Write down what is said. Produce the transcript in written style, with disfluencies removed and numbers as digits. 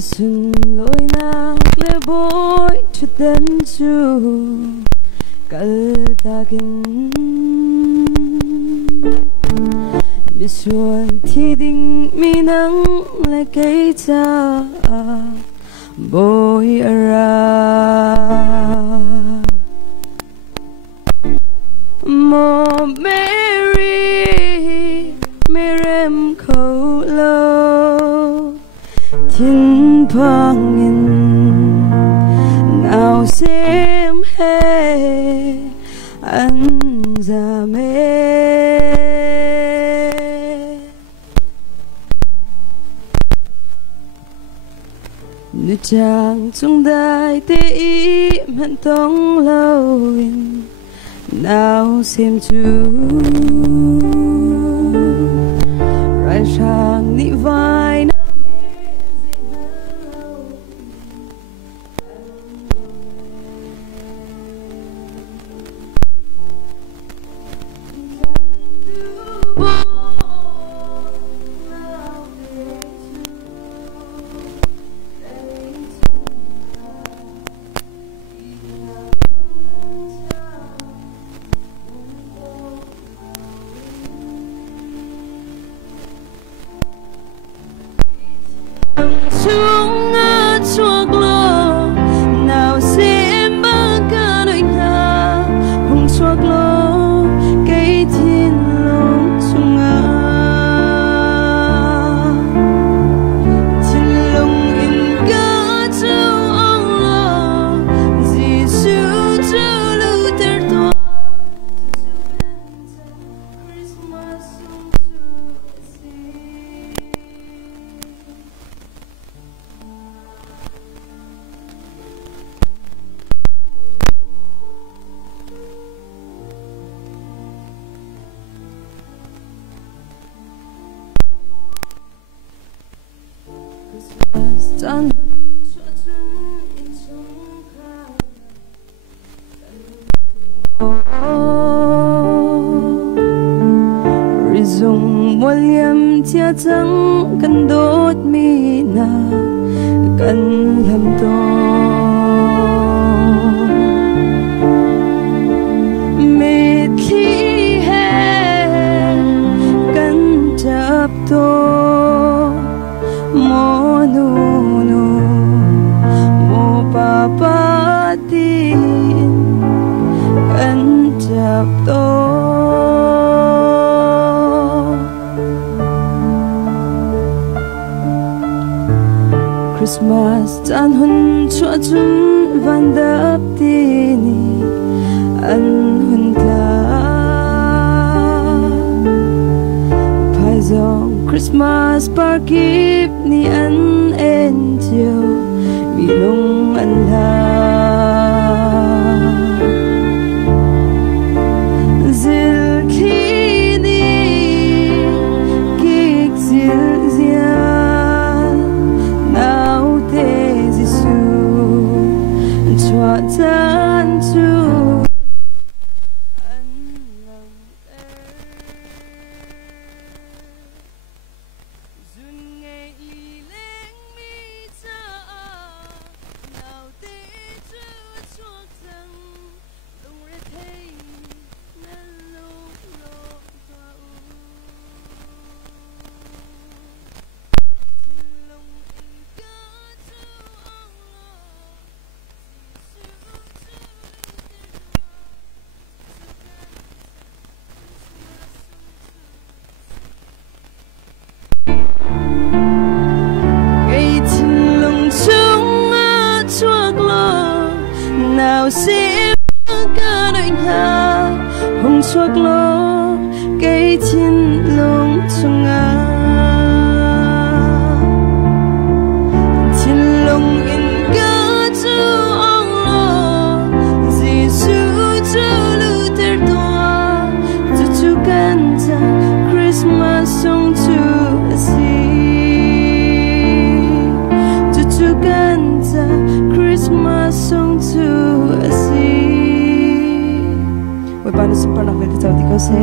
xuân lối nạc lệ bối chút đến chu cල් ta kinh bị xuân thì đình mi nắng lại cây cha bôi ra mò Mary merem khâu lâu thiên phang in nào xem hè anh già mê nữ chàng chung đài tê ý hận tông lâu in nào xem chú rai sang nị vai dùng một liềm chia trắng cần đốt mi na cần làm to mệt khi hè cần chập to mô nu nu mô papa tin cần chập to Christmas tan hun chua chun van đập tini an hun ta phai dòng Christmas par kip ni an en chiều vì lung an la zil khi ni kik zil zia chua tan chu anh lòng dùn ngày lên mi cha nào tê chưa chuộc rằng lung re thấy nên lúc lộ tao thiên lung in ca chu ông lo nào sẽ cả đời hà hồng chuộc lo cây thiên lông chung thiên lông in cả chú ông lo dì chú chú lưu ter toa chú chú canta Christmas song to see chú chú canta Christmas song to see. Paano sa panakit sa ikaw sa